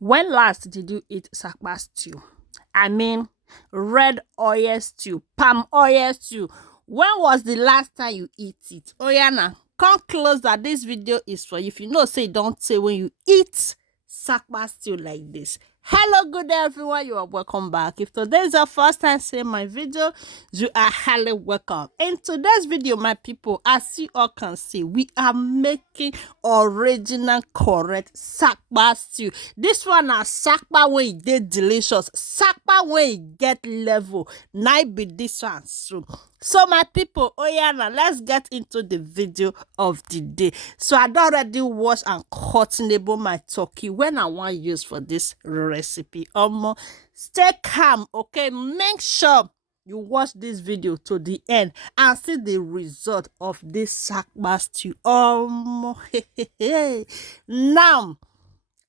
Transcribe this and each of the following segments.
When last did you eat sapa stew? I mean, red oil stew, palm oil stew. When was the last time you eat it? Oh yeah, now come closer. This video is for you. If you know, say don't say when you eat sapa stew like this. Hello, good day, everyone. You are welcome back. If today is your first time seeing my video, you are highly welcome. In today's video, my people, as you all can see, we are making original correct sapa stew. This one na sapa wey e dey delicious, sapa wey e get level. Na be this one so my people, oh yeah, now let's get into the video of the day. So I don already wash and cut my turkey when I want use for this recipe. Stay calm, okay? Make sure you watch this video to the end and see the result of this sapa stew. Now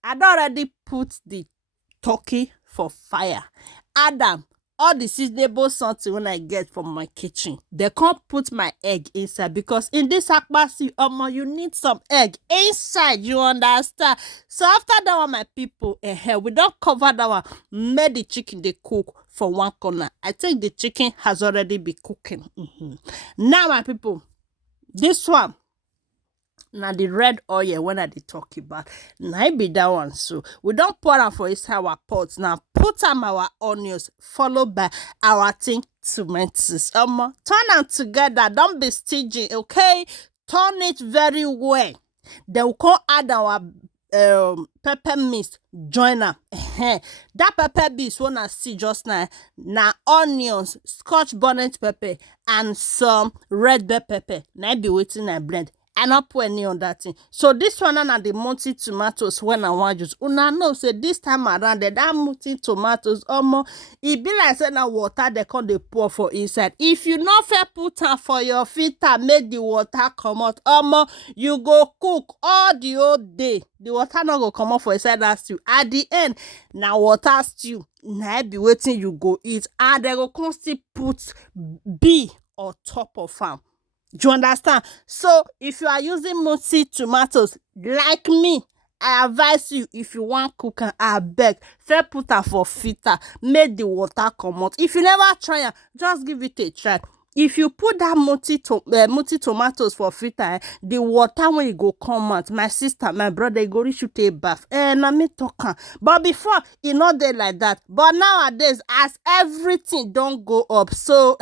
I don already put the turkey for fire. Adam, all the seasonable something when I get from my kitchen, they can't put my egg inside because in this sapa stew, you need some egg inside. You understand? So after that one, my people, we don't cover that one. Make the chicken they cook for one corner. I think the chicken has already been cooking. Now, my people, this one. Now the red oil when I dey talk about, now be that one. So we don't pour am for inside our pots. Now put am our onions, followed by our tomatoes. Turn them together. Don't be stingy, okay? Turn it very well. Then we can add our pepper mix, join am. That pepper mix when I see just now onions, scotch bonnet pepper, and some red bell pepper. Now be waiting I blend. I not put any on that thing. So this one and the multi tomatoes when I want use. Una know say this time around that multi tomatoes it be like say na water they come they pour for inside. If you not fair put am for your filter, make the water come out. You go cook all the whole day. The water not go come out for inside that stew. At the end, now water stew. Now be waiting you go eat. And they go come still put bee on top of am. Do you understand? So if you are using multi tomatoes like me, I advise you, if you want cook and I beg, fair put am for filter, make the water come out. If you never try it, just give it a try. If you put that multi tomatoes for filter, the water when you go come out, my sister, my brother, go reach you take bath. Na me talk. But before, it not there like that. But nowadays, as everything don't go up, so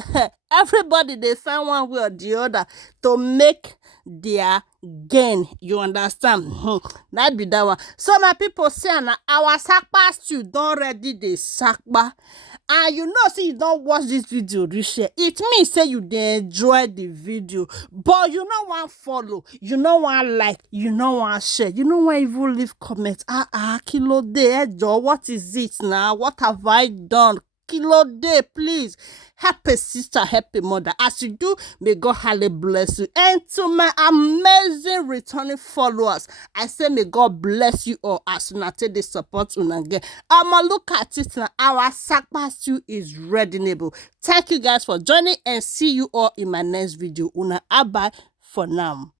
everybody they find one way or the other to make their gain. You understand? That be that one. So my people say our sapa stew don ready the sapa. And you know, see, you don't watch this video, share. It means say you dey enjoy the video, but you know want follow, you know want like, you know want share, you know want even leave comments. Kilo day, what is it now? What have I done? Kilo day, please help a sister, help a mother. As you do, may God highly bless you. And to my amazing returning followers, I say may God bless you all as you take the support again. Look at it now. Our sapa stew is ready-able. Thank you guys for joining and see you all in my next video. Bye for now.